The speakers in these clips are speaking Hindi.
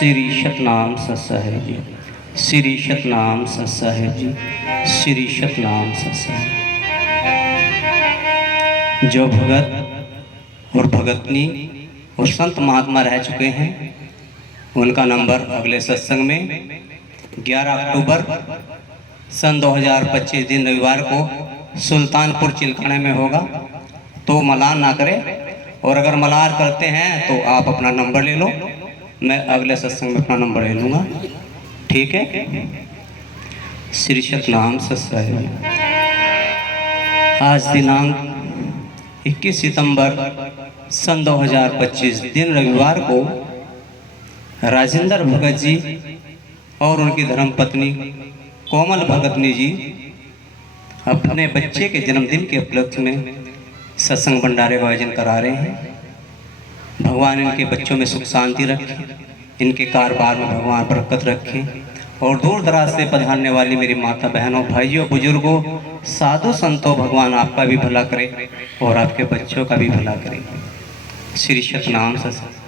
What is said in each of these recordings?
श्री सतनाम सत्साहेब जी, श्री सतनाम सत्साहेब जी, श्री सतनाम सत्साहेब। जो भगत और भगतनी और संत महात्मा रह चुके हैं उनका नंबर अगले सत्संग में 11 अक्टूबर सन 2025 दिन रविवार को सुल्तानपुर चिलखाने में होगा। तो मलार ना करें, और अगर मलार करते हैं तो आप अपना नंबर ले लो, मैं अगले सत्संग में अपना नंबर ले लूँगा, ठीक है। श्री सतनाम सत्साहेब। आज दिनांक 21 सितंबर सन 2025 दिन रविवार को राजेंद्र भगत जी और उनकी धर्मपत्नी कोमल भगतनी जी अपने बच्चे के जन्मदिन के उपलक्ष्य में सत्संग भंडारे का आयोजन करा रहे हैं। भगवान इनके बच्चों में सुख शांति रखे, इनके कारोबार में भगवान बरकत रखे, और दूर दराज से पधारने वाली मेरी माता बहनों, भाइयों, बुजुर्गों, साधु संतों, भगवान आपका भी भला करे और आपके बच्चों का भी भला करे। श्री सतनाम सत्साहेब।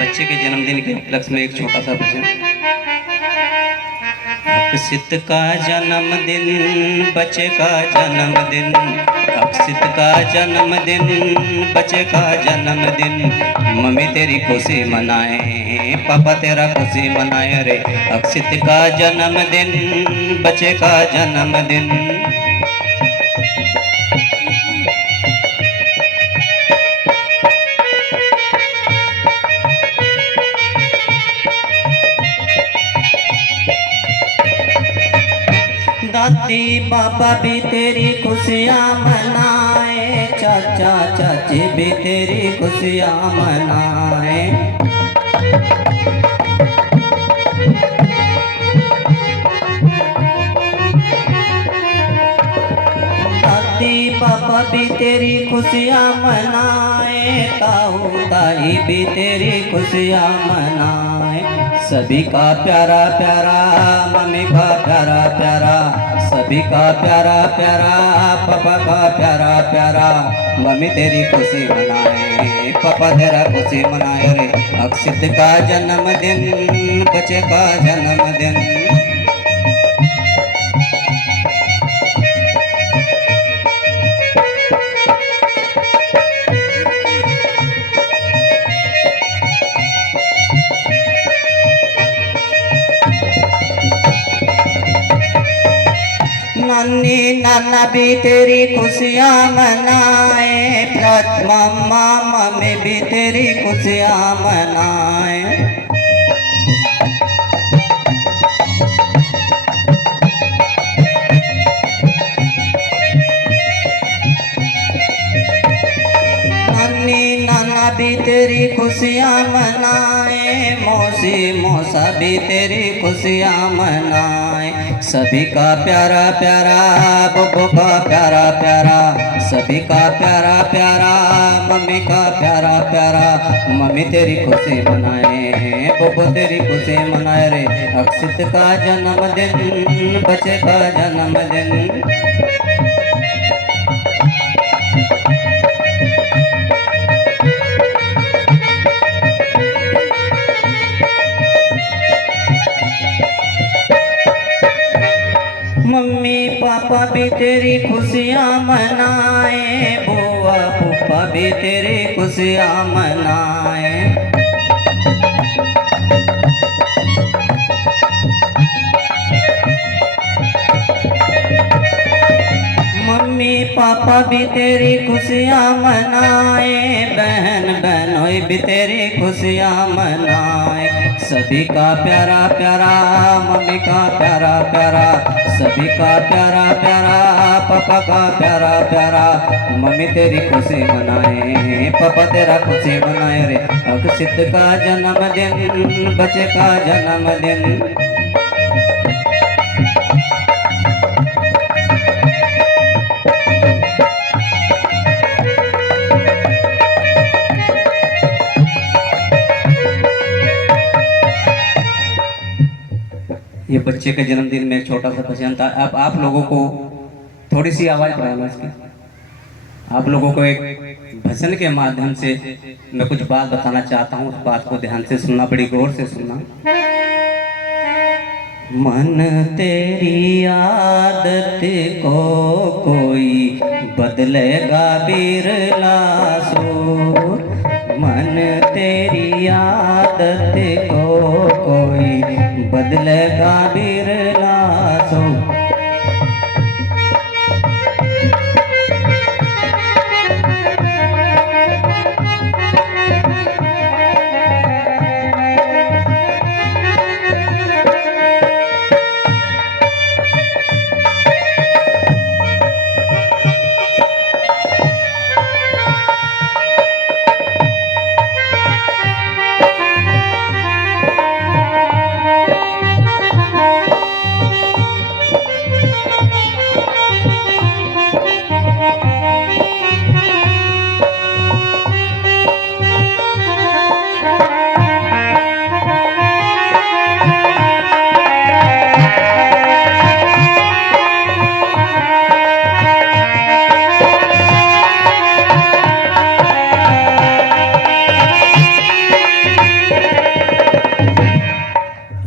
बच्चे के जन्मदिन के उपलक्ष्य में एक छोटा सा भजन। अक्षित का जन्मदिन, बच्चे का जन्मदिन, अक्षित का जन्मदिन, बच्चे का जन्मदिन, मम्मी तेरी खुशी मनाए, पापा तेरा खुशी मनाए रे। अक्षित का जन्मदिन, बच्चे का जन्मदिन। दादी पापा भी तेरी खुशियाँ मनाए, चाचा चाची भी तेरी खुशियाँ मनाए। दादी पापा भी तेरी खुशियाँ मनाए, ताऊ ताई भी तेरी खुशियाँ मनाए। सभी का प्यारा प्यारा, मम्मी का प्यारा प्यारा, सभी का प्यारा प्यारा, पापा का प्यारा प्यारा, मम्मी तेरी खुशी मनाए, पापा तेरा खुशी मनाए रे। अक्षित का जन्मदिन, बच्चे का जन्मदिन। नानी नाना भी तेरी खुशियाँ मनाए, मम्मा मम्मी भी तेरी खुशियाँ मनाए। नानी नाना भी तेरी खुशियाँ मनाए, मौसी मौसा भी तेरी खुशियाँ मनाए। सभी का प्यारा प्यारा, बब्बू का प्यारा प्यारा, सभी का प्यारा प्यारा, मम्मी का प्यारा प्यारा, मम्मी तेरी खुशी मनाए, बब्बू तेरी खुशी मनाए रे। अक्षित का जन्मदिन, बच्चे का जन्मदिन। मम्मी पापा भी तेरी खुशियाँ मनाए, बुआ फूफा भी तेरी खुशियाँ मनाए। मम्मी पापा भी तेरी खुशियाँ मनाए, बहन बहनोई भी तेरी खुशियाँ मनाए। सभी का प्यारा प्यारा, मम्मी का प्यारा प्यारा, सभी का प्यारा प्यारा, पापा का प्यारा प्यारा, मम्मी तेरी खुशी मनाए, पापा तेरा खुशी मनाए रे। अक्षित का जन्मदिन, बच्चे का जन्मदिन। ये बच्चे के जन्मदिन में एक छोटा सा भजन था। अब आप लोगों को थोड़ी सी आवाज़ बढ़ाना इसकी। आप लोगों को एक भजन के माध्यम से मैं कुछ बात बताना चाहता हूँ। उस बात को ध्यान से सुनना, बड़ी गौर से सुनना। मन तेरी आदत को कोई बदलेगा बिरला सो। मन तेरी आदत को कोई बदलेगा बिरला सो।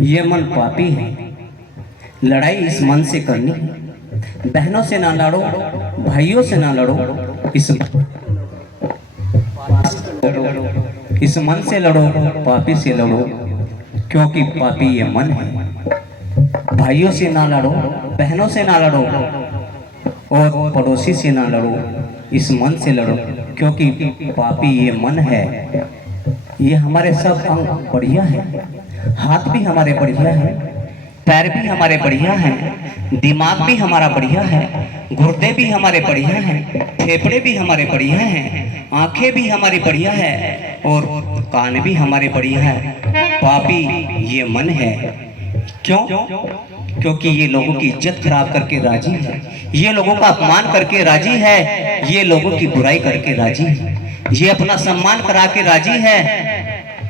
ये मन पापी है, लड़ाई इस मन से करनी है। बहनों से ना लड़ो, भाइयों से ना लड़ो, इस मन से लड़ो, पापी से लड़ो, क्योंकि पापी ये मन है। भाइयों से ना लड़ो, बहनों से ना लड़ो और पड़ोसी से ना लड़ो, इस मन से लड़ो, क्योंकि पापी ये मन है। ये हमारे सब अंग बढ़िया है, हाथ भी हमारे बढ़िया है, पैर भी हमारे बढ़िया हैं, दिमाग भी हमारा बढ़िया है, गुर्दे भी हमारे बढ़िया हैं, फेफड़े भी हमारे बढ़िया हैं, आंखें भी हमारी बढ़िया है और कान भी हमारे बढ़िया है। पापी ये मन है। क्यों? क्योंकि ये लोगों की इज्जत खराब करके राजी है, ये लोगों का अपमान करके राजी है, ये लोगों की बुराई करके राजी है, ये अपना सम्मान करा के राजी है,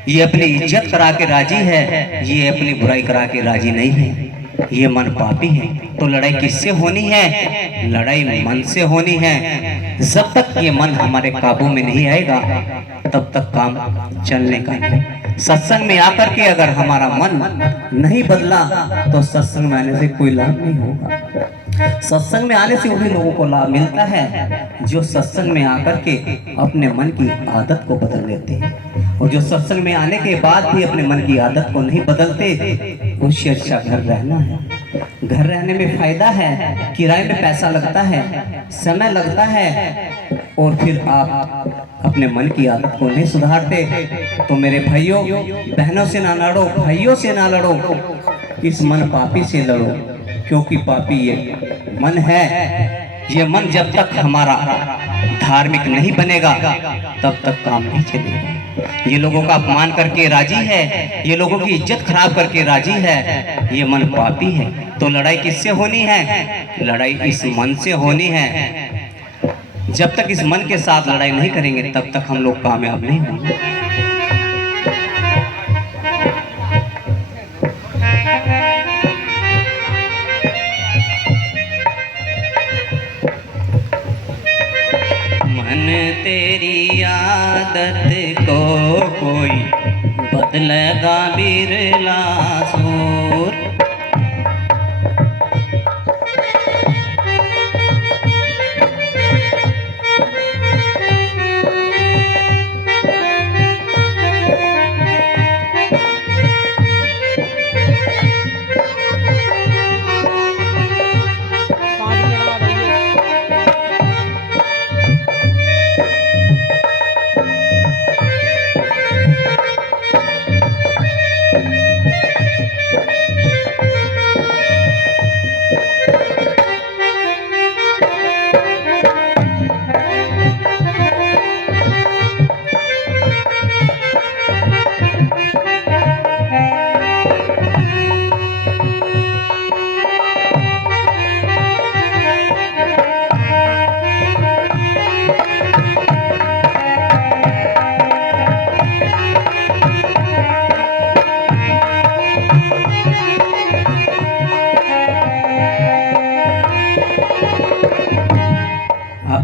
ये अपनी इज्जत करा के राजी है, ये अपनी बुराई करा के राजी नहीं है। ये मन पापी है। तो लड़ाई किससे होनी है? लड़ाई मन से होनी है। जब तक ये मन हमारे काबू में नहीं आएगा तब तक काम चलने का नहीं। सत्संग में आकर के अगर हमारा मन नहीं बदला तो सत्संग में आने से कोई लाभ नहीं होगा। सत्संग में आने से उन्हीं लोगों को लाभ मिलता है जो सत्संग में आकर के अपने मन की आदत को बदल लेते हैं, और जो सत्संग में आने के बाद भी अपने मन की आदत को नहीं बदलते उससे अच्छा घर रहना है। घर रहने में फायदा है, किराए में पैसा लगता है, समय लगता है, और फिर आप अपने मन की आदत को नहीं सुधारते तो मेरे भाइयों बहनों से ना लड़ो, भाइयों से ना लड़ो, इस मन पापी से लड़ो, क्योंकि पापी ये मन है। ये मन जब तक हमारा धार्मिक नहीं बनेगा तब तक काम नहीं चलेगा। ये लोगों का अपमान करके राजी है, ये लोगों की इज्जत खराब करके राजी है, ये मन पापी है। तो लड़ाई किससे होनी है? लड़ाई इस मन से होनी है। जब तक इस मन के साथ लड़ाई नहीं करेंगे तब तक हम लोग कामयाब नहीं होंगे। मन तेरी आदत को कोई बदलेगा बिरला सूर।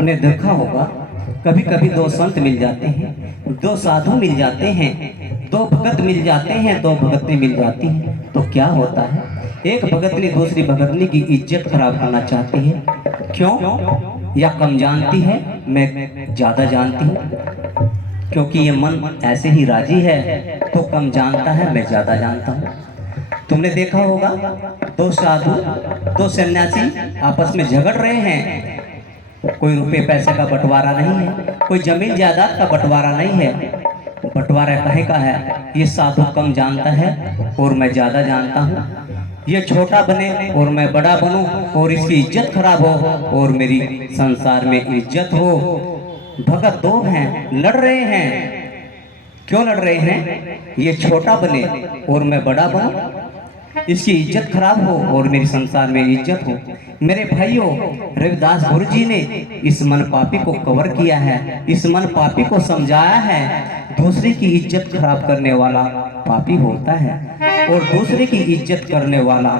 तुमने देखा होगा, कभी कभी दो संत मिल जाते हैं, दो साधु मिल जाते हैं, दो भगत मिल जाते हैं, दो भगतनी मिल जाती हैं, तो क्या होता है, एक भगतनी दूसरी भगतनी की इज्जत खराब करना चाहती है। क्यों? या कम जानती है, मैं ज्यादा जानती हूँ, क्योंकि ये मन ऐसे ही राजी है, तो कम जानता है, मैं ज्यादा जानता हूँ। तुमने देखा होगा, दो साधु, दो सन्यासी आपस में झगड़ रहे हैं, कोई रुपए पैसे का बंटवारा नहीं है, कोई जमीन जायदाद का बंटवारा नहीं है। बंटवारा कहे का है, ये साधु कम जानता है और मैं ज्यादा जानता हूँ, ये छोटा बने और मैं बड़ा बनूं, और इसकी इज्जत खराब हो और मेरी संसार में इज्जत हो। भगत दो हैं, लड़ रहे हैं। क्यों लड़ रहे हैं? ये छोटा बने और मैं बड़ा बनूं, इसकी इज्जत खराब हो और मेरी संसार में इज्जत हो। मेरे भाइयों, रविदास गुरु जी ने इस मन पापी को कवर किया है, इस मन पापी को समझाया है, दूसरे की इज्जत खराब करने वाला पापी होता है और दूसरे की इज्जत करने वाला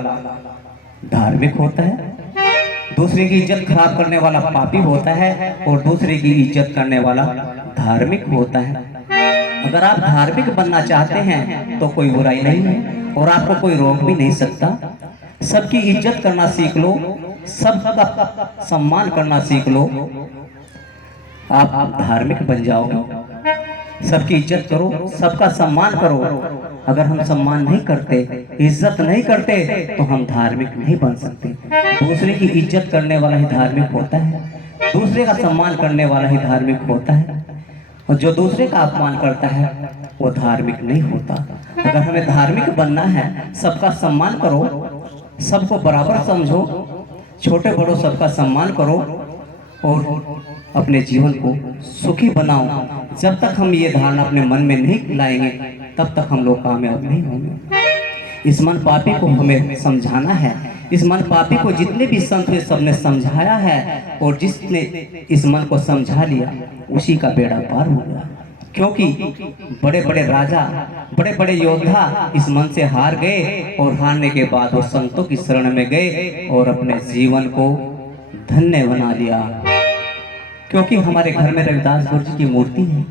धार्मिक होता है। दूसरे की इज्जत खराब करने वाला पापी होता है और दूसरे की इज्जत करने वाला धार्मिक होता है। अगर आप धार्मिक बनना चाहते हैं तो कोई बुराई नहीं है और आपको कोई रोक भी नहीं सकता। सबकी इज्जत करना सीख लो, सबका सम्मान करना सीख लो, आप धार्मिक बन जाओगे। सबकी इज्जत करो, सबका सम्मान करो। अगर हम सम्मान नहीं करते, इज्जत नहीं करते, तो हम धार्मिक नहीं बन सकते। दूसरे की इज्जत करने वाला ही धार्मिक होता है, दूसरे का सम्मान करने वाला ही धार्मिक होता है, और जो दूसरे का अपमान करता है वो धार्मिक नहीं होता। अगर हमें धार्मिक बनना है, सबका सम्मान करो, सबको बराबर समझो, छोटे बड़ों सबका सम्मान करो और अपने जीवन को सुखी बनाओ। जब तक हम ये धारणा अपने मन में नहीं लाएंगे, तब तक हम लोग कामयाब नहीं होंगे। इस मन पापी को हमें समझाना है। इस मन पापी को जितने भी संत हुए सबने समझाया है, और जिसने इस मन को समझा लिया उसी का बेड़ा पार हो गया। क्योंकि बड़े बड़े राजा, बड़े बड़े योद्धा इस मन से हार गए, और हारने के बाद वो संतों की शरण में गए और अपने जीवन को धन्य बना लिया। क्योंकि हमारे घर में रविदास गुरु जी की मूर्ति है।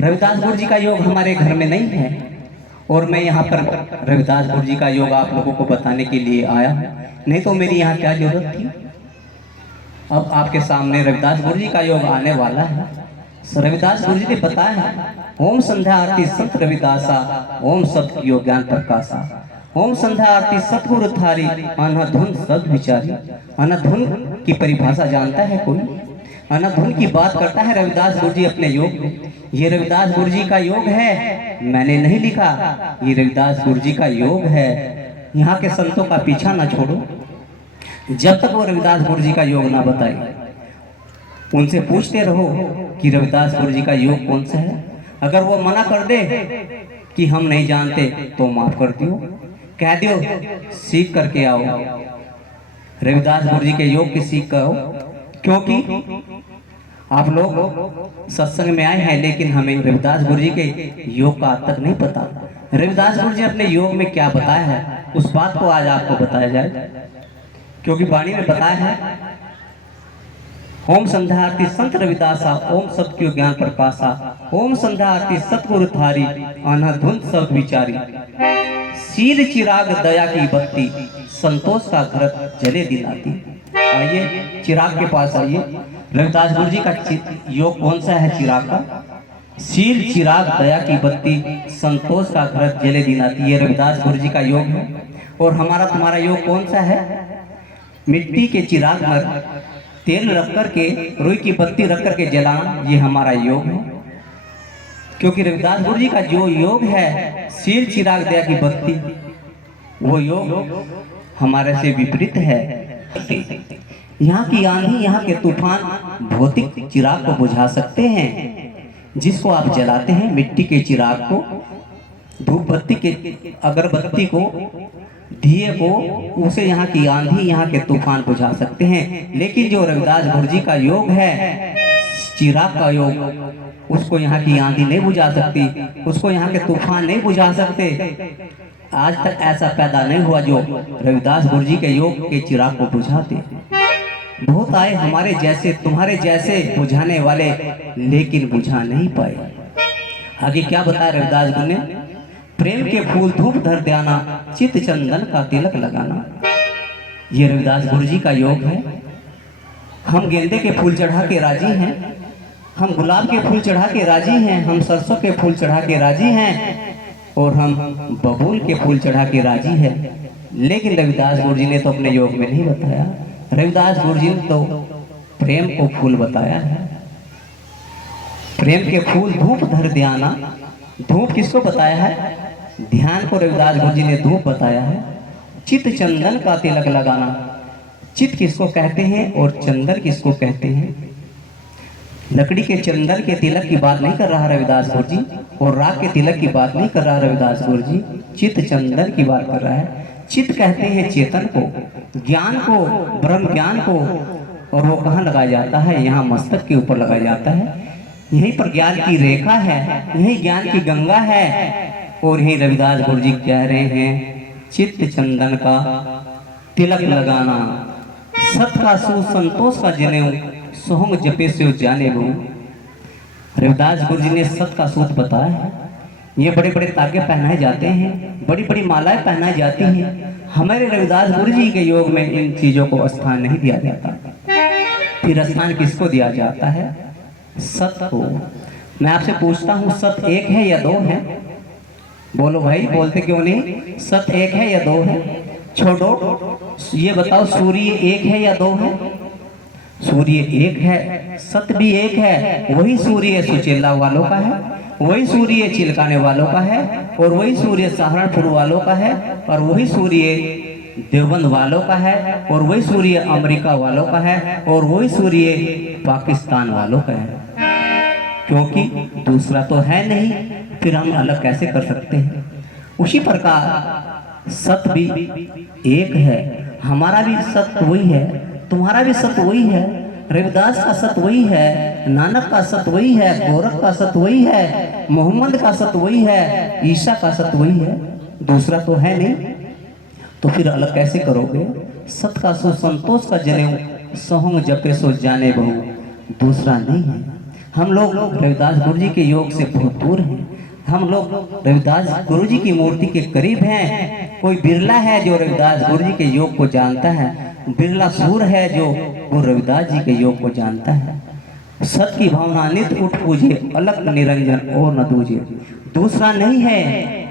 रविदास गुरु जी का योग हमारे घर में नहीं है, और मैं यहाँ पर रविदास गुरु जी का योग आप लोगों को बताने के लिए आया हूँ, नहीं तो मेरी यहाँ क्या जरूरत थी। अब आपके सामने रविदास गुरु जी का योग आने वाला है। रविदास गुरु जी ने बताया है, ओम संध्या आरती संत रविदासा, ओम सत योग ज्ञान प्रकाशा, ओम संध्या आरती सतगुरु थारी, अनधुन सद विचारी। अनधुन की परिभाषा जानता है कोई? अनधुन की बात करता है रविदास गुरु जी अपने योग में। ये रविदास गुरु जी का योग है, मैंने नहीं लिखा, ये रविदास गुरु जी का योग है। यहाँ के संतों का पीछा ना छोड़ो, जब तक वो रविदास गुरु जी का योग ना बताए। उनसे पूछते रहो कि रविदास गुरु जी का योग कौन सा है। अगर वो मना कर दे कि हम नहीं जानते, तो माफ कर दियो, कह दियो सीख करके आओ, रविदास गुरु जी के योग की सीख करो। क्योंकि आप लोग सत्संग में आए हैं, लेकिन हमें रविदास गुरु जी के योग का आज तक नहीं पता। रविदास गुरु जी अपने योग में क्या बताया है, उस बात को आज आपको बताया जाए। क्योंकि वाणी में बताया है, ओम संध्या आरती संत रविदासा, ओम सत्य ज्ञान प्रकाशा, ओम संध्या आरती सतगुरु थारी, अनधुन सब विचारी। शील चिराग दया की बत्ती, संतोष का घर जले दिलाती। आइए चिराग के पास आइए। रविदास गुरु जी का योग कौन सा है चिराग का? शील चिराग दया की बत्ती, संतोष का घर जले दिलाती। ये रविदास गुरु जी का योग है। और हमारा तुम्हारा योग कौन सा है? मिट्टी के चिराग पर तेल रख करके, रुई की बत्ती रख करके जलाना, ये हमारा योग है। क्योंकि रविदास गुरु जी का जो योग है, शील चिराग दया की बत्ती, वो योग हमारे से विपरीत है। यहाँ की आंधी, यहाँ के तूफान भौतिक चिराग को बुझा सकते हैं। जिसको आप जलाते हैं, मिट्टी के चिराग को, धूप बत्ती के, अगरबत्ती को, दिए को, उसे यहाँ की आंधी, यहाँ के तूफान बुझा सकते हैं। लेकिन जो रविदास गुरु जी का योग है, चिराग का योग, उसको यहाँ की आंधी नहीं बुझा सकती, उसको यहाँ के तूफान नहीं बुझा सकते। आज तक ऐसा पैदा नहीं हुआ जो रविदास गुरु जी के योग के चिराग को बुझाते। बहुत आए हमारे जैसे तुम्हारे जैसे बुझाने वाले, लेकिन बुझा नहीं पाए। आगे क्या बताया रविदास गुरु ने? प्रेम के फूल धूप धर देना, चित चंदन का तिलक लगाना। ये रविदास गुरु जी का योग है। हम गेंदे के फूल चढ़ा के राजी हैं, हम गुलाब के फूल चढ़ा के राजी हैं, हम सरसों के फूल चढ़ा के राजी हैं, और हम बबूल के फूल चढ़ा के राजी हैं। लेकिन रविदास गुरु जी ने तो अपने योग में नहीं बताया। रविदास गुरु जी ने तो प्रेम को फूल बताया है। प्रेम के फूल धूप धर ध्याना। धूप किसको बताया है? ध्यान को रविदास गुरु जी ने धूप बताया है। चित चंदन का तिलक लगाना। चित किसको कहते हैं और चंदन किसको कहते हैं? लकड़ी के चंदन के तिलक की बात नहीं कर रहा रविदास गुरु जी, और राग के तिलक की बात नहीं कर रहा रविदास गुरु जी। चित चंदन की बात कर रहा है। चित कहते हैं चेतन को, ज्ञान को, ब्रह्म ज्ञान को। और वो कहाँ लगाया जाता है? यहाँ मस्तक के ऊपर लगाया जाता है। यहीं पर ज्ञान की रेखा है, यही ज्ञान की गंगा है। और यही रविदास गुरु जी कह रहे हैं, चित्त चंदन का तिलक लगाना। सत का सुसंतोष का जनेऊ, सोहम जपे से जाने वो। रविदास गुरु जी ने सत का सूत बताया है। ये बड़े बड़े तागे पहनाए जाते हैं, बड़ी बड़ी मालाएं पहनाई जाती हैं। हमारे रविदास गुरु जी के योग में इन चीजों को स्थान नहीं दिया जाता। फिर स्थान किसको दिया जाता है? सत को। मैं आपसे पूछता हूँ, सत एक है या दो है? बोलो भाई, बोलते क्यों नहीं? सत एक है या दो है? छोड़ो, ये बताओ, सूर्य एक है या दो है? सूर्य एक है, सत भी एक है। वही सूर्य सुचेला वालों का है, वही सूर्य चिलकाने वालों का है, और वही सूर्य सहारनपुर वालों का है, और वही सूर्य देवबंद वालों का है, और वही सूर्य अमेरिका वालों का है, और वही सूर्य पाकिस्तान वालों का है। क्योंकि दूसरा तो है नहीं, फिर हम अलग कैसे कर सकते हैं? उसी प्रकार सत भी एक है। हमारा भी सत्य वही है, तुम्हारा भी सत्य वही है, रविदास का सत्य वही है, नानक का सत्य वही है, गोरख का सत्य वही है, मोहम्मद का सत्य वही है, ईसा का सत्य वही है। दूसरा तो है नहीं, तो फिर अलग कैसे करोगे? सत का सो संतोष का जनेऊ, सोहम जपे सो जाने बहु। दूसरा नहीं है। हम लोग रविदास गुरु जी के योग से बहुत दूर हैं। हम लोग रविदास गुरु जी की मूर्ति के करीब हैं। कोई बिरला है जो रविदास गुरु जी के योग को जानता है, बिरला सूर है जो वो रविदास जी के योग को जानता है। सत की भावना नित्य उठ पूजे, अलग निरंजन और न दूजे। दूसरा नहीं है,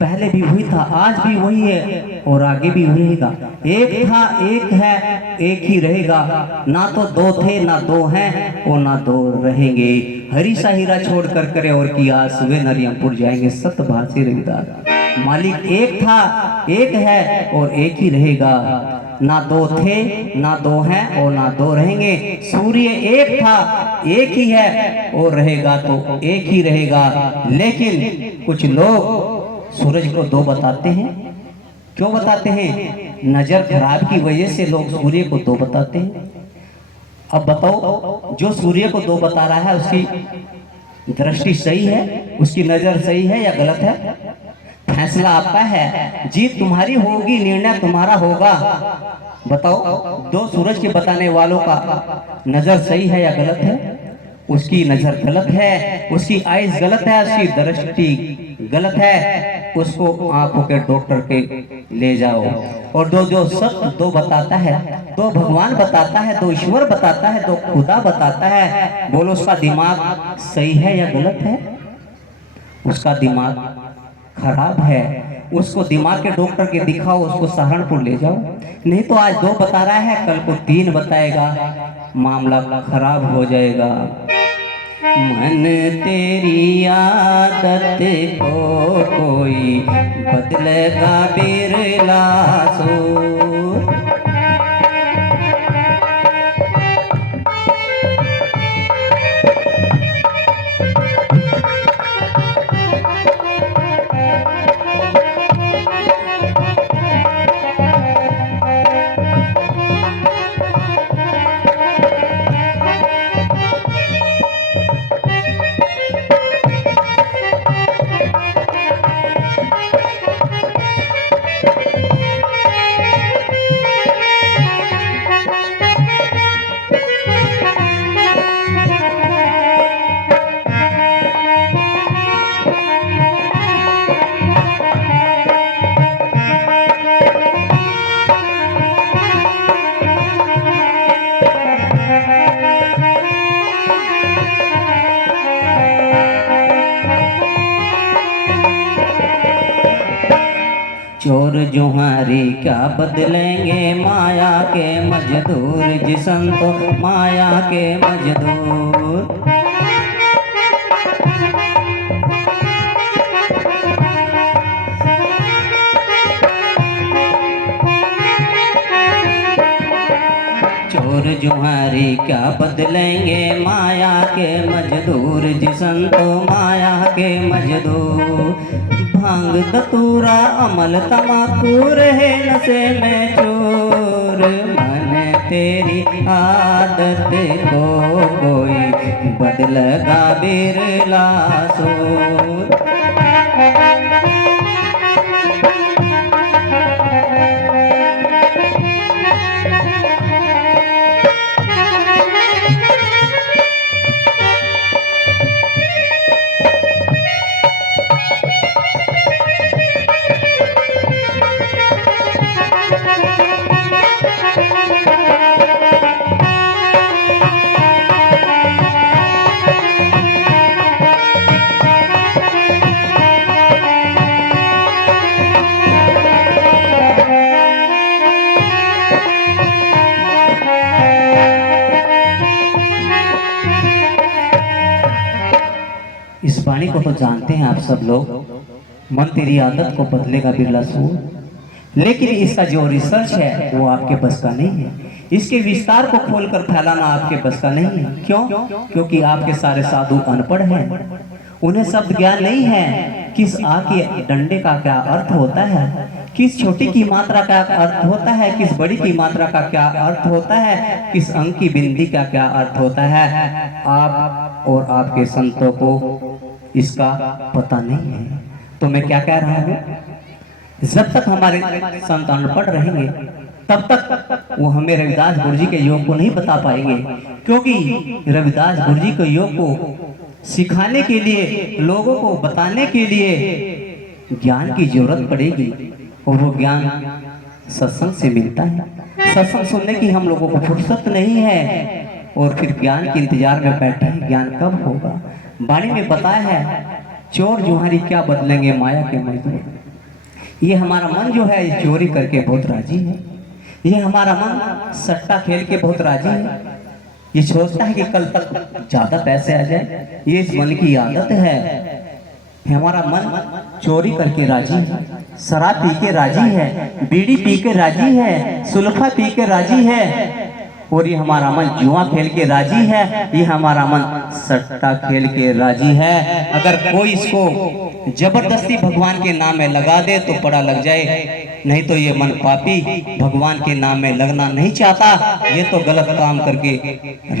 पहले भी वही था, आज भी वही है, और आगे भी वही रहेगा। एक था, एक है, एक ही रहेगा। ना तो दो थे, ना दो हैं, और ना दो रहेंगे। हरी सा हीरा छोड़ कर करे और की आस, वे नरियमपुर जाएंगे। सतभाषी रविदास। मालिक एक था, एक है, और एक ही रहेगा। ना दो थे, ना दो हैं, और ना दो रहेंगे। सूर्य एक था, एक ही है, और रहेगा तो एक ही रहेगा। लेकिन कुछ लोग सूरज को दो बताते हैं। क्यों बताते हैं? नजर खराब की वजह से लोग सूर्य को दो बताते हैं। अब बताओ, जो सूर्य को दो बता रहा है, उसकी दृष्टि सही है, उसकी नजर सही है या गलत है? फैसला आपका है, जीत तुम्हारी होगी, निर्णय तुम्हारा होगा। बताओ, दो सूरज के बताने वालों का नजर सही है या गलत है? उसकी नजर गलत है, उसकी आइज गलत है, उसकी दृष्टि गलत है। उसको आंखों के डॉक्टर के ले जाओ। और जो सत्य दो बताता है, दो भगवान बताता है, दो ईश्वर बताता है, दो खुदा बताता है, बोलो उसका दिमाग सही है या गलत है? उसका दिमाग खराब है। उसको दिमाग के डॉक्टर के दिखाओ, उसको सहारनपुर ले जाओ। नहीं तो आज दो बता रहा है, कल को तीन बताएगा, मामला खराब हो जाएगा। मन तेरी आदत को कोई बदलेगा बिरला सो। चोर जुहारी क्या बदलेंगे माया के मजदूर जी संतो माया के मजदूर। चोर जुहारी क्या बदलेंगे माया के मजदूर जी संतो माया के मजदूर। भांग धतूरा अमल तमाकू रहे नशे में चोर। मन तेरी आदत को कोई बदलगा बिरला सोर। इस वाणी को तो जानते हैं आप सब लोग, मन तेरी आदत को बदलेगा बिरला सूर। लेकिन इसका जो रिसर्च है वो आपके बस का नहीं है। इसके विस्तार को खोलकर फैलाना आपके बस का नहीं है। क्यों? क्योंकि आपके सारे साधु अनपढ़ हैं, उन्हें शब्द ज्ञान नहीं है। किस आ के डंडे का क्या अर्थ होता है, किस छोटी की मात्रा का अर्थ होता है, किस बड़ी की मात्रा का क्या अर्थ होता है, किस अंक की बिंदी का क्या अर्थ होता है, आप और आपके संतों को इसका पता नहीं है। तो मैं क्या कह रहा हूँ, जब तक हमारे संत अनपढ़ रहेंगे तब तक वो हमें रविदास गुरु जी के योग को नहीं बता पाएंगे। क्योंकि रविदास गुरु जी के योग को सिखाने के लिए, लोगों को बताने के लिए ज्ञान की जरूरत पड़ेगी, और वो ज्ञान सत्संग से मिलता है। सत्संग सुनने की हम लोगों को फुर्सत नहीं है, और फिर ज्ञान के इंतजार में बैठे हैं, ज्ञान कब होगा। वाणी में बताया है, चोर जुहारी क्या बदलेंगे माया के मजदूर। ये हमारा मन जो है ये चोरी करके बहुत राजी है। ये हमारा मन सट्टा खेल के बहुत राजी है। ये सोचता है कि कल तक ज्यादा पैसे आ जाए, ये इस मन की आदत है। हमारा मन चोरी करके राजी है, शराब पी के राजी है, बीड़ी पी के राजी है, सुल्फा पी के राजी है, और ये हमारा मन जुआ खेल के राजी है। ये हमारा मन सट्टा खेल के राजी है। अगर कोई इसको जबरदस्ती भगवान के नाम में लगा दे तो पड़ा लग जाए, नहीं तो ये मन पापी भगवान के नाम में लगना नहीं चाहता, ये तो गलत काम करके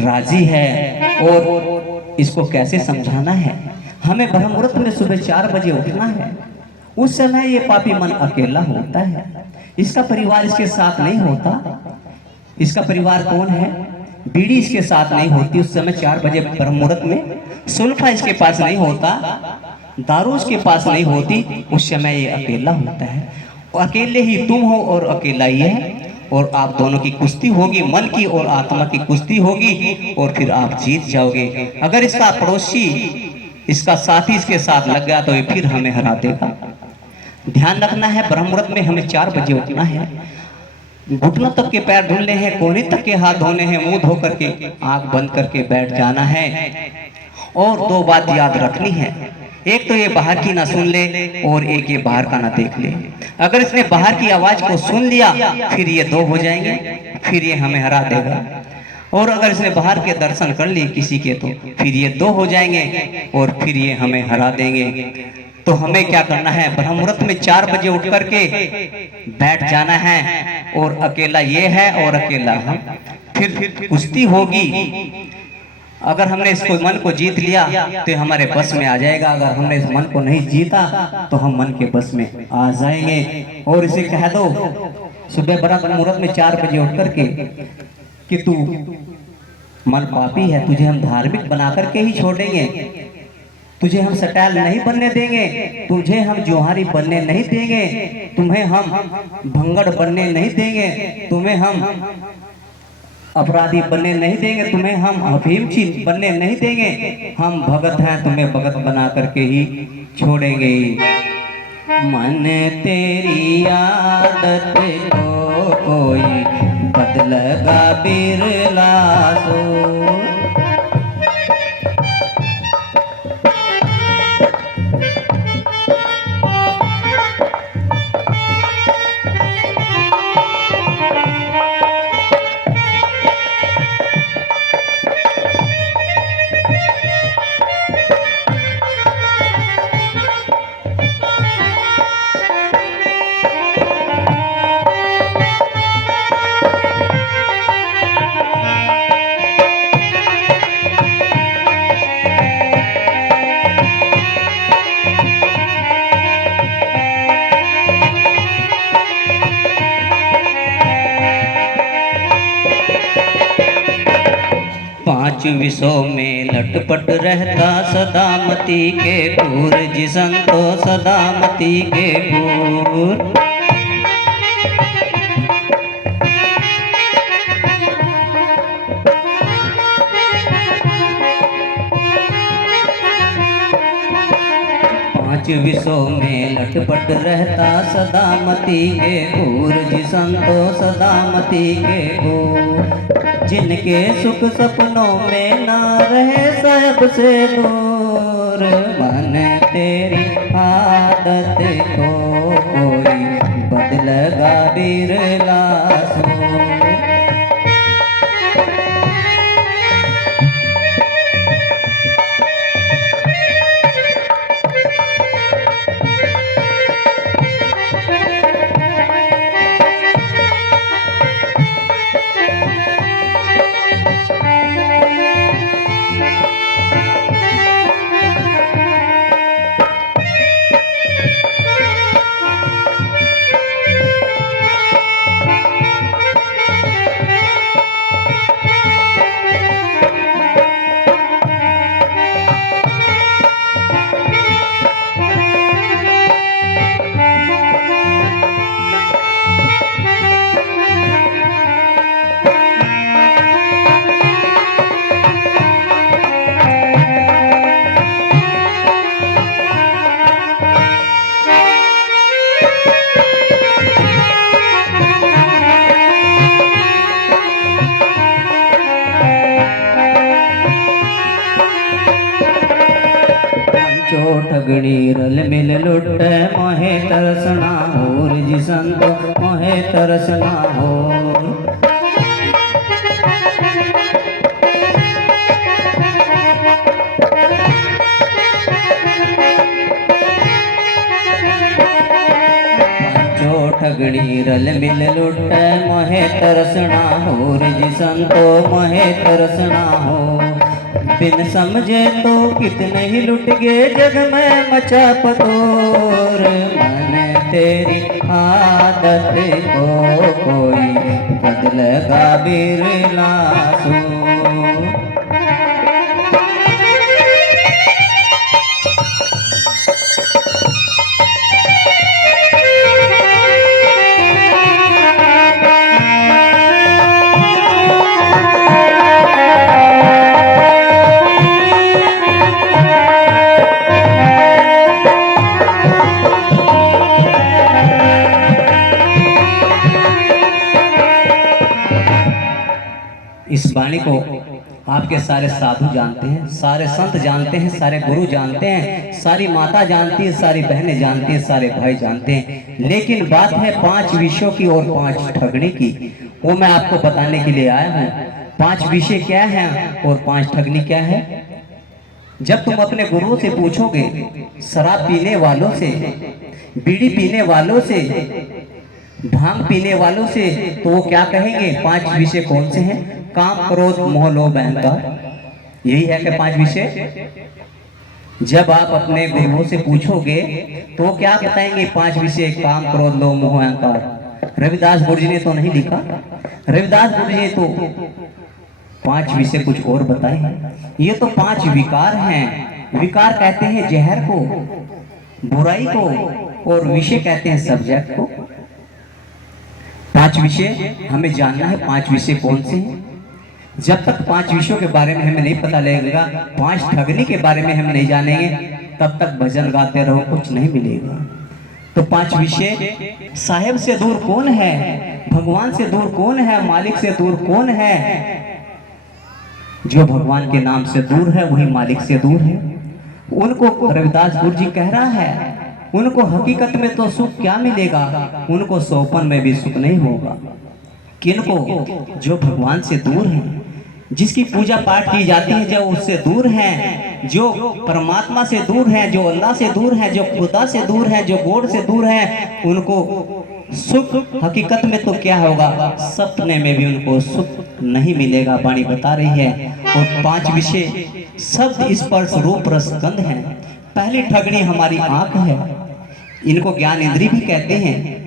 राजी है। और इसको कैसे समझाना है, हमें ब्रह्म मुहूर्त में सुबह 4 बजे उठना है। उस समय ये पापी मन अकेला होता है, इसका परिवार इसके साथ नहीं होता। इसका परिवार कौन है? बीड़ी इसके साथ नहीं होती उस समय 4 बजे ब्रह्म मुहूर्त में। सुल्फा इसके पास नहीं होता, दारू इसके पास नहीं होती, उस समय ये अकेला होता है। अकेले ही तुम हो और अकेला ही है, और आप दोनों की कुश्ती होगी, मन की और आत्मा की कुश्ती होगी, और फिर आप जीत जाओगे। अगर इसका पड़ोसी, इसका साथी इसके साथ लग गया तो ये फिर हमें हरा देगा। ध्यान रखना है, ब्रह्म मुहूर्त में हमें 4 बजे उठना है। घुटनों तक के पैर धुलने हैं, कोहनी तक के हाथ धोने हैं, मुंह धो करके आंख बंद करके बैठ जाना है। और 2 बात याद रखनी है, एक तो ये बाहर की ना सुन ले, और एक ये बाहर का ना देख ले। अगर इसने बाहर की आवाज को सुन लिया फिर ये 2 हो जाएंगे, फिर ये हमें हरा देगा। और अगर इसने बाहर के दर्शन कर लिए किसी के तो फिर ये 2 हो जाएंगे, और फिर ये हमें हरा देंगे। तो हमें क्या करना है, ब्रह्म मुहूर्त में 4 बजे उठ करके बैठ जाना है, और अकेला ये है और अकेला हम, फिर कुश्ती होगी। अगर हमने इसको मन को जीत लिया तो हमारे बस में आ जाएगा, अगर हमने इस मन को नहीं जीता तो हम मन के बस में आ जाएंगे। और इसे कह दो सुबह ब्रह्म मुहूर्त में 4 बजे उठ करके कि तू मन पापी है, तुझे हम धार्मिक बना करके ही छोड़ेंगे, तुझे हम सटैल नहीं बनने देंगे, तुझे हम जोहारी बनने नहीं देंगे, तुम्हें हम भंगड़ बनने नहीं देंगे, तुम्हें हम अपराधी बनने नहीं देंगे, तुम्हें हम अफीमची बनने नहीं देंगे, हम भगत हैं, तुम्हें भगत बना करके ही छोड़ेंगे। मन तेरी आदत को कोई बदलगा बिरला सो। पांच विषयों में लटपट रहता सदामती के दूर, जिसन तो सदामती के दूर। पांच विषयों में लटपट रहता सदामती के दूर, जिसन तो सदामती के दूर। जिनके सुख सपनों में ना रहे सब से दूर, मन तेरी आदत को कोई बदलगा बिरला सो। ठगणी रल मिल लुट मोहे तरसना होर, जिसन तो मोहे तरसना होर। पंचो ठगणी रल मिल लुट मोहे तरसना होर, जिसन तो मोहे तरसना होर। बिन समझे तो कितने ही लुट गए जग में मचा पतोर, मन तेरी आदत को कोई बदलगा बिरला सो। इस वाणी को आपके सारे साधु जानते हैं, सारे संत जानते हैं, सारे गुरु जानते हैं, सारी माता जानती है, सारी बहनें जानती हैं, सारे भाई जानते हैं। लेकिन बात है 5 विषयों की और 5 ठगनी की, वो मैं आपको बताने के लिए आया हूँ। 5 विषय क्या हैं और 5 ठगनी क्या है। जब तुम अपने गुरुओं से पूछोगे, शराब पीने वालों से, बीड़ी पीने वालों से, भांग पीने वालों से, तो वो क्या कहेंगे? 5 विषय कौन से हैं? काम, क्रोध, मोह, लोभ, अहंकार, यही है कि 5 विषय। जब आप अपने गुरुओं से पूछोगे तो क्या बताएंगे? 5 विषय, काम, क्रोध, लोभ, मोह, अहंकार। रविदास गुरु जी ने तो नहीं लिखा, रविदास गुरु जी ने तो 5 विषय कुछ और बताए हैं। ये तो 5 विकार हैं। विकार कहते हैं जहर को, बुराई को, और विषय कहते हैं सब्जेक्ट को। 5 विषय हमें जानना है। 5 विषय कौन से हैं? जब तक 5 विषयों के बारे में हमें नहीं पता लगेगा, 5 ठगनी के बारे में हम नहीं जानेंगे, तब तक भजन गाते रहो, कुछ नहीं मिलेगा। तो 5 विषय। साहेब से दूर कौन है, भगवान से दूर कौन है, मालिक से दूर कौन है। जो भगवान के नाम से दूर है वही मालिक से दूर है। उनको रविदास गुरु जी कह रहा है, उनको हकीकत में तो सुख क्या मिलेगा, उनको सोपन में भी सुख नहीं होगा। किनको, जो भगवान से दूर है, जिसकी पूजा पाठ की जाती है, जो उससे दूर है, जो परमात्मा से दूर है, जो अल्लाह से दूर है, जो खुदा से दूर है, जो गॉड से दूर है, उनको सुख हकीकत में तो क्या होगा, सपने में भी उनको सुख नहीं मिलेगा। वाणी बता रही है। और 5 विषय शब्द स्पर्श रूप रस गंध है। पहली ठगनी हमारी आंख है, इनको ज्ञान इंद्री भी कहते हैं।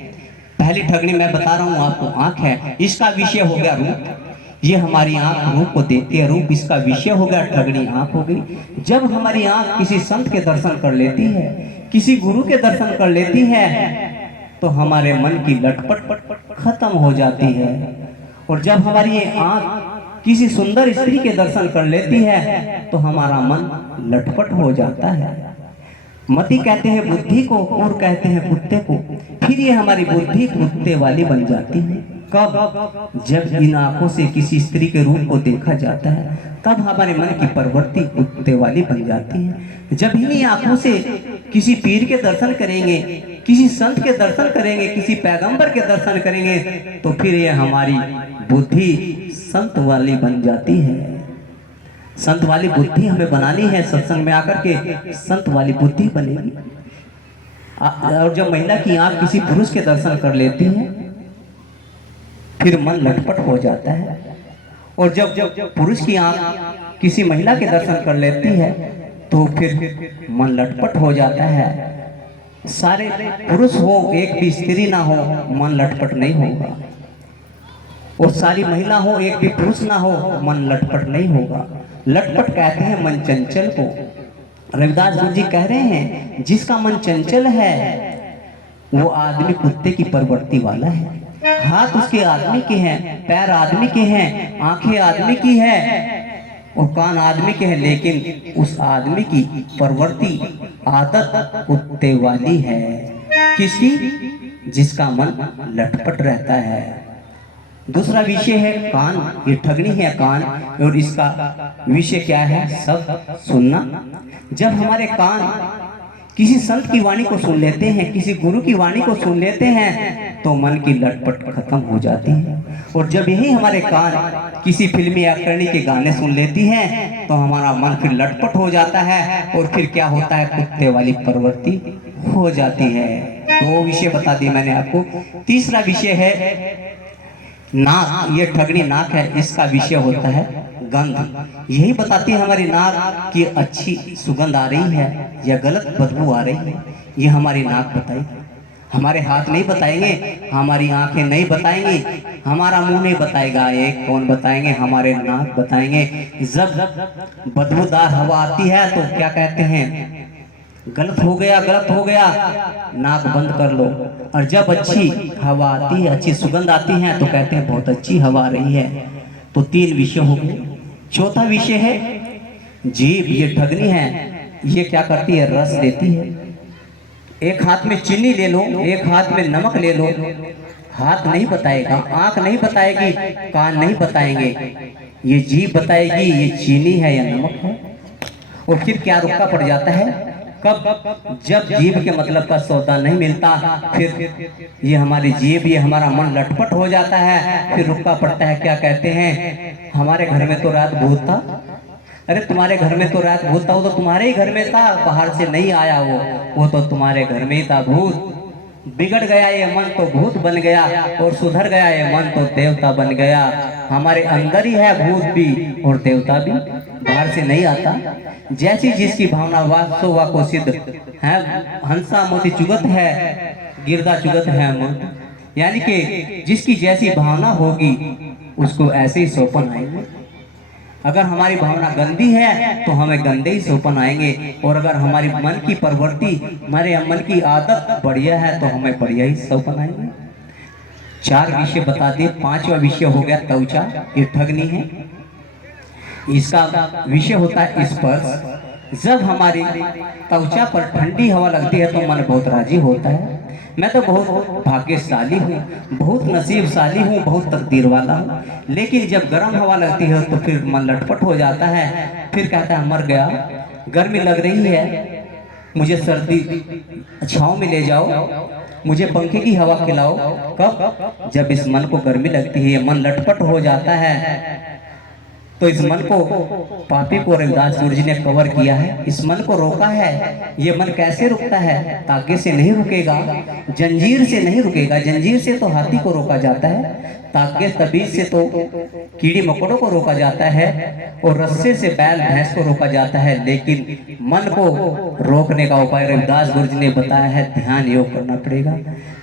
पहली ठगनी मैं बता रहा हूँ आपको, आंख है। इसका विषय हो गया रूप, ये हमारी आंख रूप को देखती है, रूप इसका विषय हो गया, ठगनी आंख हो गई। जब हमारी आंख किसी संत के दर्शन कर लेती है, किसी गुरु के दर्शन कर लेती है, तो हमारे मन की लटपट खत्म हो जाती है। और जब हमारी ये आंख किसी सुंदर स्त्री के दर्शन कर लेती है, तो हमारा मन लटपट हो जाता है। मति कहते हैं बुद्धि को, और कहते हैं कुत्ते को। फिर ये हमारी बुद्धि कुत्ते वाली बन जाती है। कब, जब इन आंखों से किसी स्त्री के रूप को देखा जाता है, तब हमारे मन की प्रवृत्ति कुत्ते वाली बन जाती है। जब इन्हीं आंखों से किसी पीर के दर्शन करेंगे, किसी संत के दर्शन करेंगे, किसी पैगंबर के दर्शन करेंगे, तो फिर ये हमारी बुद्धि संत वाली बन जाती है। संत वाली बुद्धि हमें बनानी है। सत्संग में आकर के संत वाली बुद्धि बनेगी। और जब महिला की आंख किसी पुरुष के दर्शन कर लेती है, फिर मन लटपट हो जाता है। और जब पुरुष की आंख किसी महिला के दर्शन कर लेती है, तो फिर मन लटपट हो जाता है। सारे पुरुष हो, एक भी स्त्री ना हो, मन लटपट नहीं होगा। और सारी महिला हो, एक भी पुरुष ना हो, मन लटपट नहीं होगा। लटपट कहते हैं मन चंचल को। रविदास गुरु जी कह रहे हैं, जिसका मन चंचल है वो आदमी कुत्ते की प्रवृत्ति वाला है। हाथ उसके आदमी के हैं, पैर आदमी के हैं, आंखें आदमी की है और कान आदमी के हैं, लेकिन उस आदमी की प्रवृत्ति, आदत कुत्ते वाली है। किसकी? जिसका मन लटपट रहता है। दूसरा विषय है कान। ये ठगनी है कान, और इसका विषय क्या है? सब सुनना। जब हमारे कान किसी संत की वाणी को सुन लेते हैं, किसी गुरु की वाणी को सुन लेते हैं, तो मन की लटपट खत्म हो जाती है। और जब यही हमारे कान किसी फिल्मी एक्टरनी के गाने सुन लेती हैं, तो हमारा मन फिर लटपट हो जाता है। और फिर क्या होता है? कुत्ते वाली प्रवृत्ति हो जाती है। दो विषय बता दिए मैंने आपको। तीसरा विषय है नाक। ये ठगनी नाक है, इसका विषय होता है गंध। यही बताती है हमारी नाक कि अच्छी सुगंध आ रही है या गलत बदबू आ रही है। ये हमारी नाक बताएगी। हमारे हाथ नहीं बताएंगे, हमारी आंखें नहीं बताएंगी, हमारा मुंह नहीं बताएगा। ये कौन बताएंगे? हमारे नाक बताएंगे। जब बदबूदार हवा आती है तो क्या कहते हैं? गलत हो गया, गलत हो गया, नाक बंद कर लो। और जब अच्छी हवा आती है, अच्छी सुगंध आती है, तो कहते हैं बहुत अच्छी हवा आ रही है। तो 3 विषय हो गए। चौथा विषय है जीभ। ये ठगनी है, ये क्या करती है? रस देती है। एक हाथ में चीनी ले लो, एक हाथ में नमक ले लो, हाथ नहीं बताएगा, आंख नहीं बताएगी, कान नहीं बताएंगे, ये जीभ बताएगी ये चीनी है या नमक है। और फिर क्या रुका पड़ जाता है? कब? जब जीभ के मतलब का सौदा नहीं मिलता, फिर ये हमारी जीभ, ये हमारा मन लटपट हो जाता है। फिर रुका पड़ता है। क्या कहते हैं? हमारे घर में तो रात भूत था। अरे तुम्हारे घर में तो रात भूत था, वो तो तुम्हारे ही घर में था, बाहर से नहीं आया वो तो तुम्हारे घर में ही था। भूत बिगड़ गया ये मन तो भूत बन गया, और सुधर गया ये मन तो देवता बन गया। हमारे अंदर ही है भूत भी और देवता भी, बाहर से नहीं आता। जैसी जिसकी भावना वास्तव वा को सिद्ध है। हंसा मोती चुगत है, गिरदा चुगत है मुंड। यानी कि जिसकी जैसी भावना होगी उसको ऐसे ही सौपन आएंगे। अगर हमारी भावना गंदी है तो हमें गंदे ही सौपन आएंगे, और अगर हमारी मन की प्रवृत्ति, हमारे मन की आदत बढ़िया है तो हमें बढ़िया ही सौपन आएंगे। 4 विषय बता दिए। 5वां विषय हो गया त्वचा। ये ठगनी है, इसका विषय होता है स्पर्श। जब हमारी त्वचा पर ठंडी हवा लगती है तो मन बहुत राजी होता है। मैं तो बहुत भाग्यशाली हूँ, बहुत नसीबशाली हूँ, बहुत तकदीर वाला हूँ। लेकिन जब गर्म हवा लगती है तो फिर मन लटपट हो जाता है, फिर कहता है मर गया, गर्मी लग रही है, मुझे सर्दी छाँव में ले जाओ, मुझे पंखे की हवा खिलाओ। कब? जब इस मन को गर्मी लगती है, मन लटपट हो जाता है, तो इस मन को पापी को रविदास गुरु जी ने कवर किया है, इस मन को रोका है। ये मन कैसे रुकता है? तागे से नहीं रुकेगा, जंजीर से नहीं रुकेगा। जंजीर से तो हाथी को रोका जाता है, तागे तबीज से तो कीड़ी मकोड़ों को रोका जाता है, और रस्से से बैल भैंस को रोका जाता है। लेकिन मन को रोकने का उपाय रविदास गुरु जी ने बताया है, ध्यान योग करना पड़ेगा।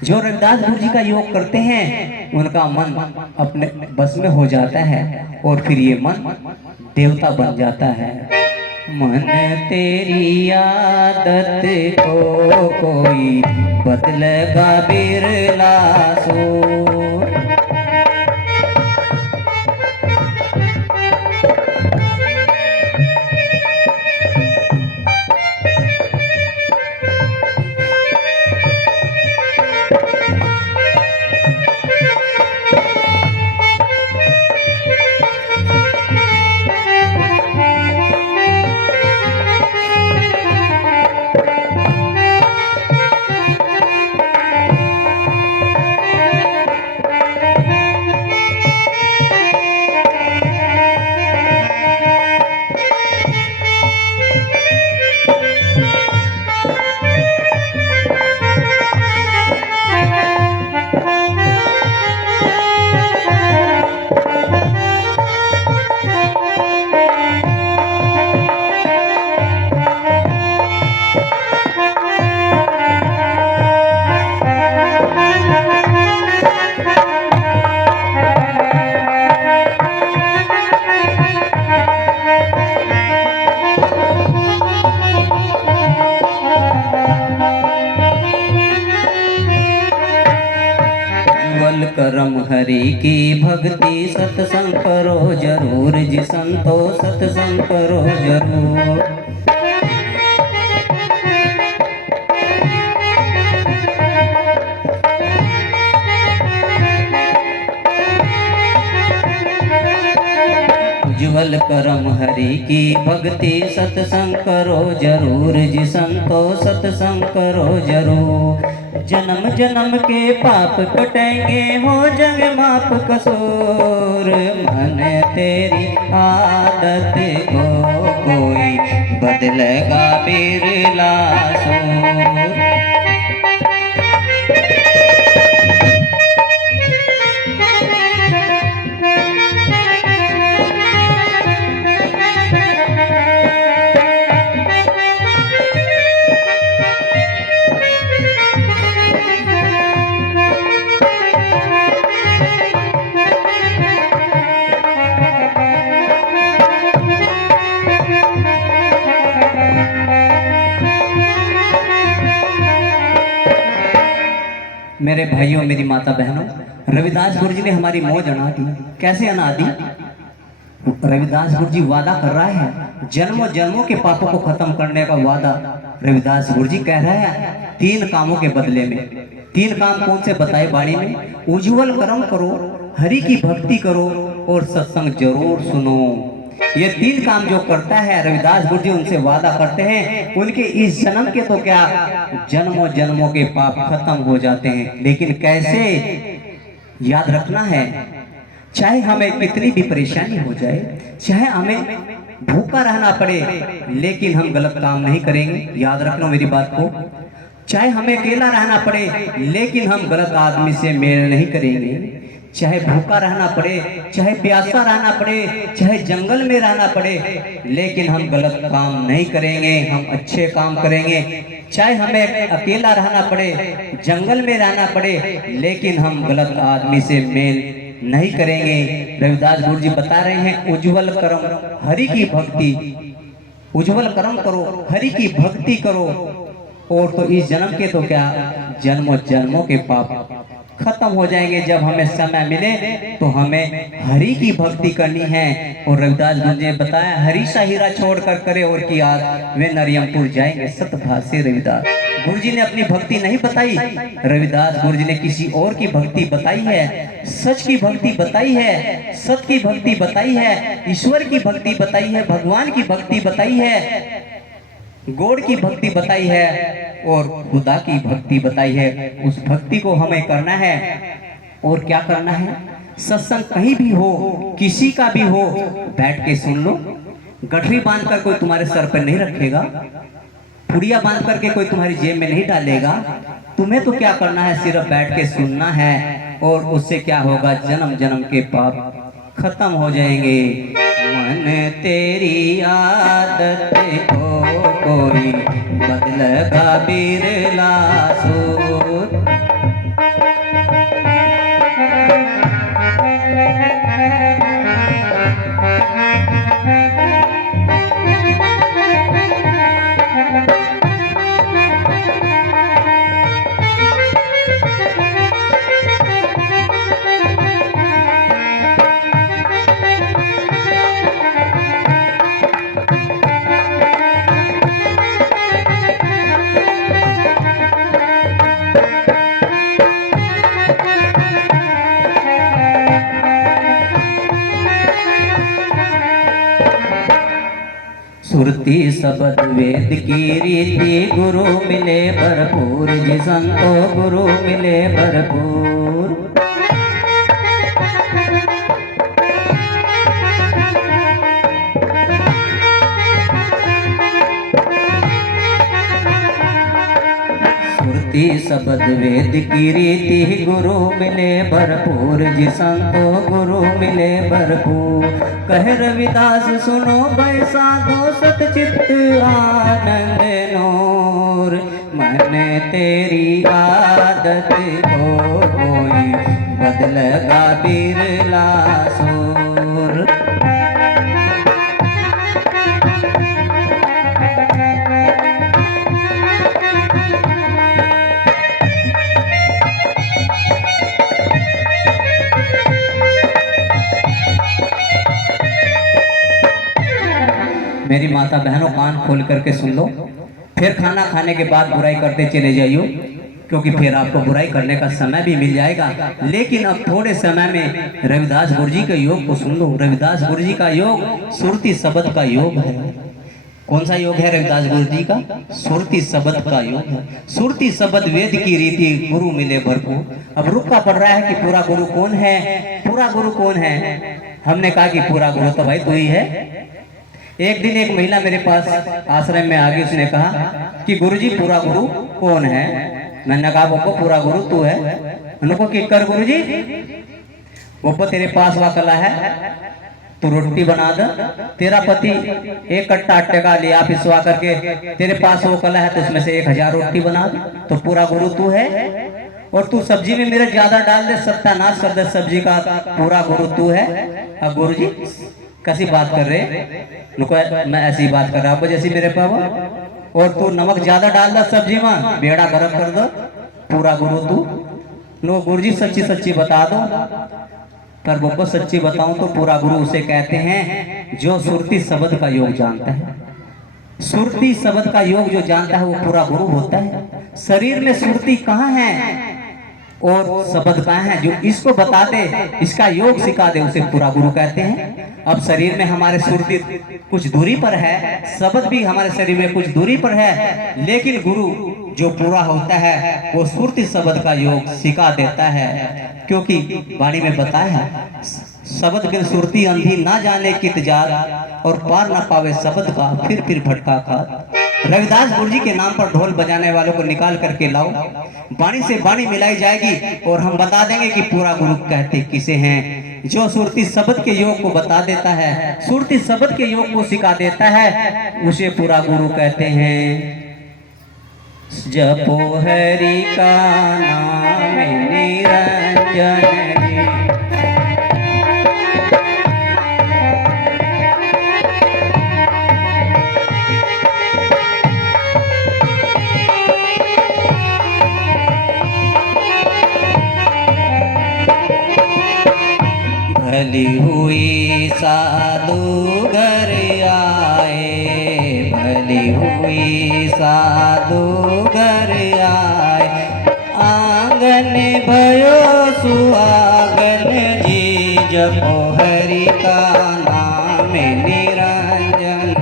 जो रविदास गुरु जी का योग करते हैं उनका मन अपने बस में हो जाता है, और फिर ये मन देवता बन जाता है। मन तेरी आदत को कोई बदलेगा बिरला सो। करम हरि की भक्ति सत्संग करो जरूर जी संतो, सत्संग करो जरूर। उज्ज्वल करम हरि की भक्ति सत्संग करो जरूर जी संतो, सत्संग करो जरूर। जन्म जन्म के पाप कटेंगे, हो जग माप कसूर। मन तेरी आदत को कोई बदलेगा बिरला सूर। मेरे भाइयों, मेरी माता बहनों, रविदास गुरु जी ने हमारी मौज अना दी। कैसे अना दी? रविदास गुरु जी वादा कर रहा है, जन्मों जन्मों के पापों को खत्म करने का वादा रविदास गुरु जी कह रहे हैं 3 कामों के बदले में। 3 काम कौन से बताए बाणी में? उज्ज्वल कर्म करो, हरि की भक्ति करो, और सत्संग जरूर सुनो। ये 3 काम जो करता है रविदास गुरु जी, उनसे वादा करते हैं उनके इस जन्म के तो क्या, जन्मों जन्मों के पाप खत्म हो जाते हैं। लेकिन कैसे? याद रखना है, चाहे हमें कितनी भी परेशानी हो जाए, चाहे हमें भूखा रहना पड़े, लेकिन हम गलत काम नहीं करेंगे। याद रखना मेरी बात को। चाहे हमें अकेला रहना पड़े, लेकिन हम गलत आदमी से मेल नहीं करेंगे। चाहे भूखा रहना पड़े, चाहे प्यासा रहना पड़े, चाहे जंगल में रहना पड़े, लेकिन हम गलत काम नहीं करेंगे, हम अच्छे काम करेंगे। चाहे हमें अकेला रहना पड़े, जंगल में रहना पड़े, लेकिन हम गलत आदमी से मेल नहीं करेंगे। रविदास गुरु जी बता रहे हैं, उज्ज्वल कर्म हरि की भक्ति, उज्ज्वल कर्म करो, हरि की भक्ति करो, और तो इस जन्म के तो क्या, जन्मों जन्मों के पाप खत्म हो जाएंगे। जब हमें समय मिले तो हमें हरि की भक्ति करनी है। और रविदास गुरु जी ने बताया, हरि सा हीरा छोड़कर करे और की याद, वे नरियमपुर जाएंगे। सतभाषी रविदास। गुरु जी ने अपनी भक्ति नहीं बताई, रविदास गुरु जी ने किसी और की भक्ति बताई है, सच की भक्ति बताई है, सत्य की भक्ति बताई है, ईश्वर की भक्ति बताई है, भगवान की भक्ति बताई है, गॉड की भक्ति बताई है और खुदा की भक्ति बताई है। उस भक्ति को हमें करना है। और क्या करना है? सत्संग कहीं भी हो, किसी का भी हो, बैठ के सुन लो। गठरी बांध कर कोई तुम्हारे सर पर नहीं रखेगा, पुड़िया बांध करके कोई तुम्हारी जेब में नहीं डालेगा। तुम्हें तो क्या करना है? सिर्फ बैठ के सुनना है और उससे क्या होगा? जन्म जन्म के पाप खत्म हो जाएंगे। मन तेरी आदत को कोई बदलगा बिरला सूर। सुरती शब्द वेद की रीति गुरु मिले भरपूर, जी संतो गुरु मिले भरपूर। सुरती शब्द वेद की रीति गुरु मिले भरपूर, जी संतो गुरु मिले भरपूर। कह रविदास सुनो बैसा दो सतचित आनंद नूर। मन तेरी आदत को कोई बदलगा बिरला सूर। मेरी माता बहनों, कान खोल करके सुन लो। फिर खाना खाने के बाद बुराई करते चले जाइयो, क्योंकि फिर आपको बुराई करने का समय भी मिल जाएगा। लेकिन अब थोड़े समय में रविदास गुरु जी के योग को सुन लो। रविदास गुरु जी का योग सुरती शब्द का योग है। कौन सा योग है रविदास गुरु जी का? सुरती शब्द का योग है। सुरती शब्द वेद की रीति गुरु मिले भरपूर। अब रुका पड़ रहा है कि पूरा गुरु कौन है? पूरा गुरु कौन है? हमने कहा कि पूरा गुरु तो भाई तू ही है। एक दिन एक महिला मेरे पास आश्रम में आ गई। उसने कहा कि गुरुजी पूरा गुरु कौन है? मैंने कहा बप्पो पूरा गुरु तू है। उनको कि कर गुरुजी, बप्पो तेरे पास वह कला है, तू रोटी बना दे। तेरा पति एक कट्टा आटे का लिया पिसवा करके तेरे पास वो कला है, तो उसमें से 1000 रोटी बना दे, तो पूरा गुरु तू है। और तू सब्जी में मेरे ज्यादा डाल दे, सत्यानाश कर दे सब्जी का, पूरा गुरु तू है। अब गुरुजी कैसी बात कर रहे? नुको मैं ऐसी बात कर रहा हूँ जैसी मेरे पापा। और तू नमक ज्यादा डाल दे सब्जी में, बेड़ा गर्म कर दो, पूरा गुरु तू। नो गुरुजी सच्ची सच्ची बता दो। पर बब्बो सच्ची बताऊं तो पूरा गुरु उसे कहते हैं जो सुरती शब्द का योग जानता है। सुरती शब्द का योग जो जानता है वो पूरा गुरु होता है। शरीर में सुरती कहाँ है और शब्द कहाँ है? जो इसको बता दे, इसका योग सिखा दे, उसे पूरा गुरु कहते हैं। अब शरीर में हमारे सुरती कुछ दूरी पर है, शब्द भी हमारे शरीर में कुछ दूरी पर है, लेकिन गुरु जो पूरा होता है वो सुरती शब्द का योग सिखा देता है। क्योंकि वाणी में बताया है, शब्द बिन सुरती अंधी ना जाने कित जार, और पार ना पावे शब्द का फिर भटका खा। रविदास गुरु जी के नाम पर ढोल बजाने वालों को निकाल करके लाओ, वाणी से वाणी मिलाई जाएगी और हम बता देंगे कि पूरा गुरु कहते किसे हैं। जो सुरती शब्द के योग को बता देता है, सुरती शब्द के योग को सिखा देता है, उसे पूरा गुरु कहते हैं। जपो हरि का नाम निरंजन भली हुई साधु घर आए, भली हुई साधु घर सुहागन भयो सुहागन जी, जपो हरि का नाम निरंजन।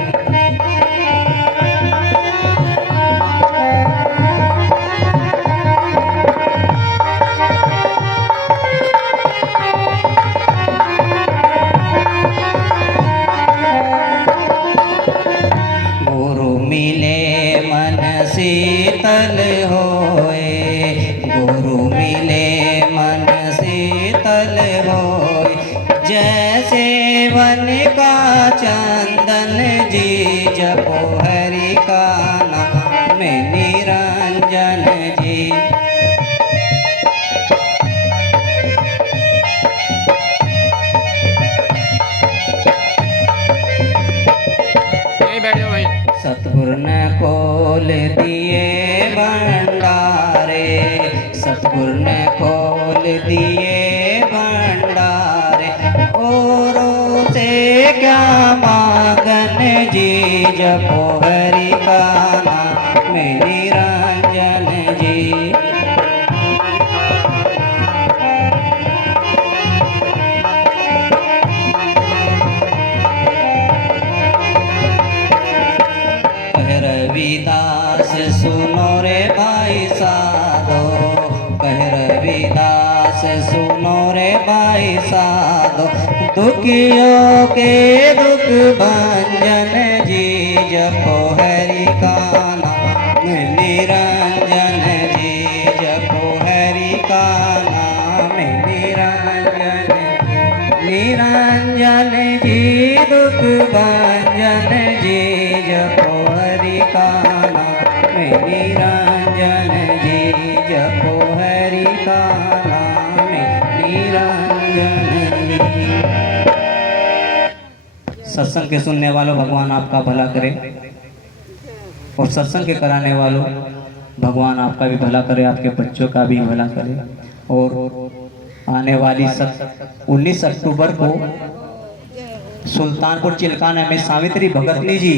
गुरु मिले मन शीतल होए, गुरु मिले मन शीतल होए, जैसे वन का चंदन जी, जपो हरि का नाम निरंजन जी। सतगुरु ने खोल दिए भंडारे, सतगुरु ने खोल दिए भंडारे, औरों से क्या मांगन जी, जपो हरि का नाम निरंजन जी। रविदास सुनो रे भाई साधो, कह रविदास सुनो रे भाई साधो, दुखियों के दुख भंजन जी, जपो हरि का नाम निरंजन जी, जपो हरि का नाम निरंजन। निरंजन जी दुख भंजन जी, जपो हरि का नाम निरंजन जी, जपो हरि का नाम निरंजन जी। सत्संग के सुनने वालों, भगवान आपका भला करे, और सत्संग के कराने वालों, भगवान आपका भी भला करे, आपके बच्चों का भी भला करे। और आने वाली 19 अक्टूबर को सुल्तानपुर चिल्काना में सावित्री भगतनी जी